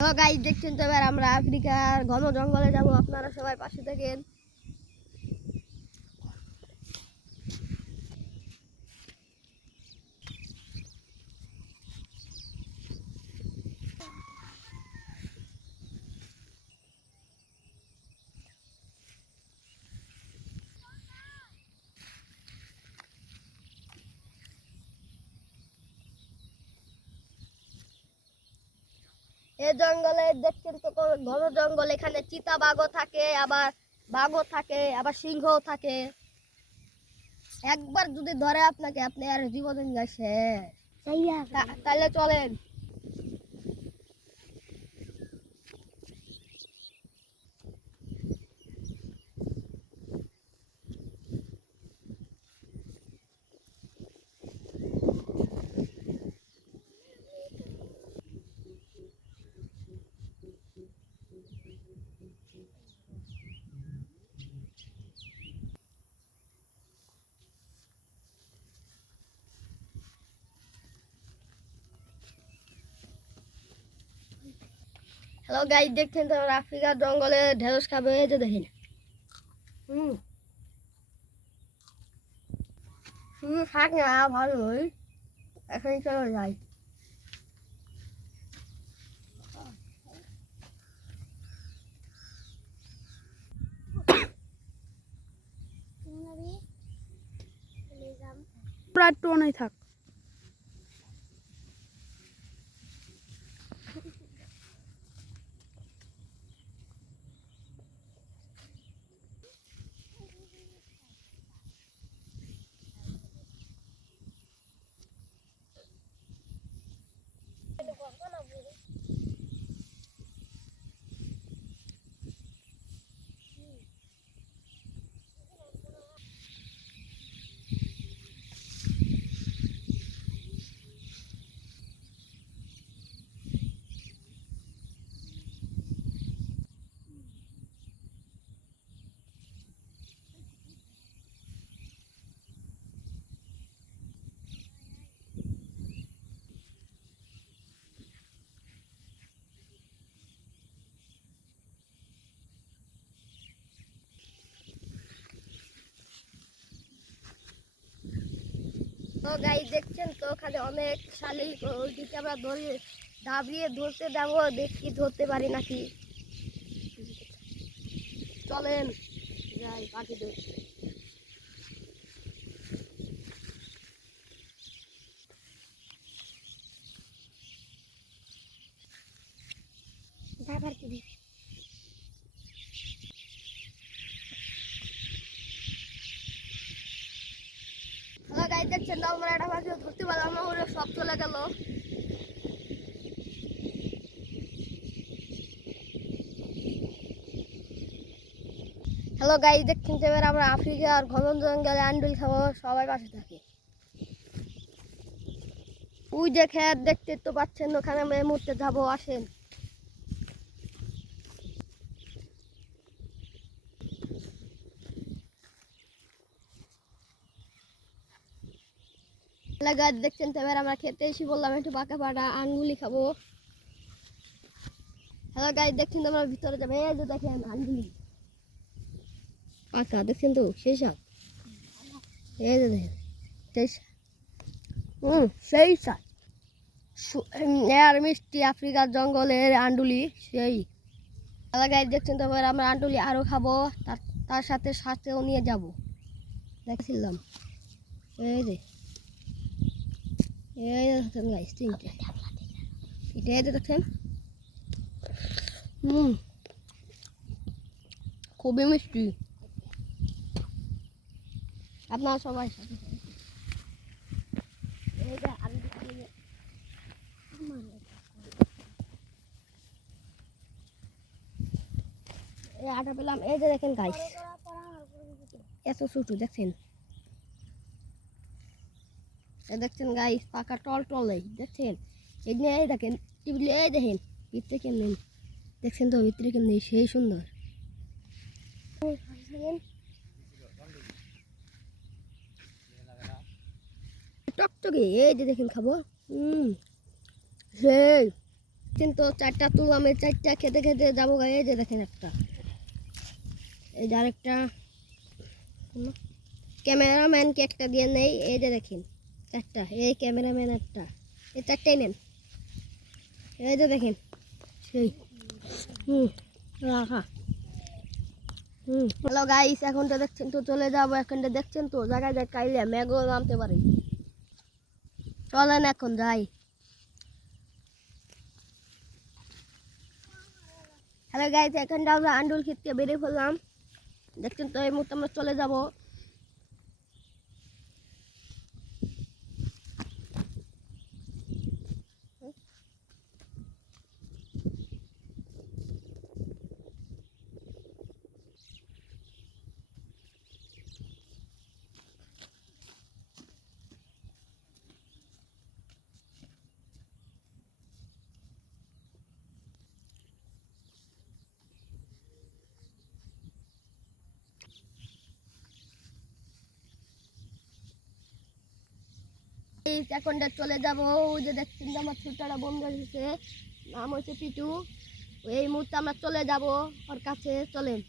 Hello guys, দেখছেন তো এবার আমরা আফ্রিকার ঘন জঙ্গলে যাব। আপনারা সবাই পাশে থাকেন। এই জঙ্গলে দেখছেন তো ঘন জঙ্গল, এখানে চিতা বাঘও থাকে, আবার বাঘও থাকে, আবার সিংহও থাকে। একবার যদি ধরে আপনাকে, আপনি আর জীবন গেছে। তাহলে চলেন। হ্যালো গাইস, দেখছেন তো আফ্রিকার জঙ্গলে ঢেঁড়স খাবে। এই যে দেখেন। শুধু থাক না, ভালোই। এখন চলে যাই। প্রায় টোনেই থাক। তো গাইস, দেখছেন তো ওখানে অনেক শালিক, ওইদিকে আমরা দাবিয়ে ধরতে যাবো, দেখি ধরতে পারি নাকি। চলেন যাই পাখি ধরতে। হ্যালো গাইস, দেখছেন তো আমরা একটা পাখি ধরতে পারলাম না, ওরা সব চলে গেল। হ্যালো গাইস, দেখছেন তো এবার আমরা আফ্রিকার ঘন জঙ্গলে আন্ডুল খাবো। সবাই পাশে থাকে। ওই যে খেত দেখতে তো পাচ্ছেন, ওখানে আমরা এই মুহূর্তে যাবো। আসেন। হ্যালো গাইস, দেখছেন তো এবার আমরা খেতে এসে বললাম একটু পাকা পাটা আঙ্গুলি খাবো। হ্যালো গাইস, দেখছেন তো আমরা ভিতরে যাবো। এই যে দেখেন আঙ্গুলি পাকা, দেখছেন তো সেই সব। এই যে দেখেন সেই সেই সাত আর মিষ্টি আফ্রিকার জঙ্গলের আন্ডুলি সেই। হ্যালো গাইস, দেখছেন তো এবার আমরা আন্ডুলি আরো খাবো। তার সাথে সাথেও নিয়ে যাব। দেখছিলাম এই যে, এই যে দেখছেন গাইস, তিনটে এটা, এই যে দেখছেন। খুবই মিষ্টি। আপনারা সবাই সাথে এই যে এই আটা পেলাম। এই যে দেখেন গাইস, এত ছোট দেখছেন। দেখছেন গাইস, পাকা টল টল দেখছেন। এই যে এই দেখেন টিভিলে, এই দেখেন ভিতরে কেমন দেখছেন তো, ভিতরে কেমন সেই সুন্দর টকটকে। এই যে দেখেন খাবো সেই। দেখছেন তো 4টা তুললাম, এই 4টা খেতে খেতে যাবো গায়ে। এই যে দেখেন একটা, এই যে আরেকটা ক্যামেরাম্যানকে একটা দিয়ে নেই। এই যে দেখেন 4টা, এই ক্যামেরাম্যান একটা, এই 4টাই নেন। এই যে দেখেন সেই রাখা। হ্যালো গাইস, এখনটা দেখছেন তো চলে যাবো। এখনটা দেখছেন তো জায়গায় যায় কাইলে মেঘও নামতে পারে। চলেন এখন যাই। হ্যালো গাইস, এখানটা আমরা আন্ডুল ক্ষেতকে বেরিয়ে পড়লাম। দেখছেন তো এই মুহূর্তে আমরা চলে যাব। এই এখনটা চলে যাব। ওই যে দেখছেন যে আমার ছোটটা বন্ধু এসেছে, নাম হচ্ছে পিটু। এই মুহূর্তে আমরা চলে যাব ওর কাছে, চলেন।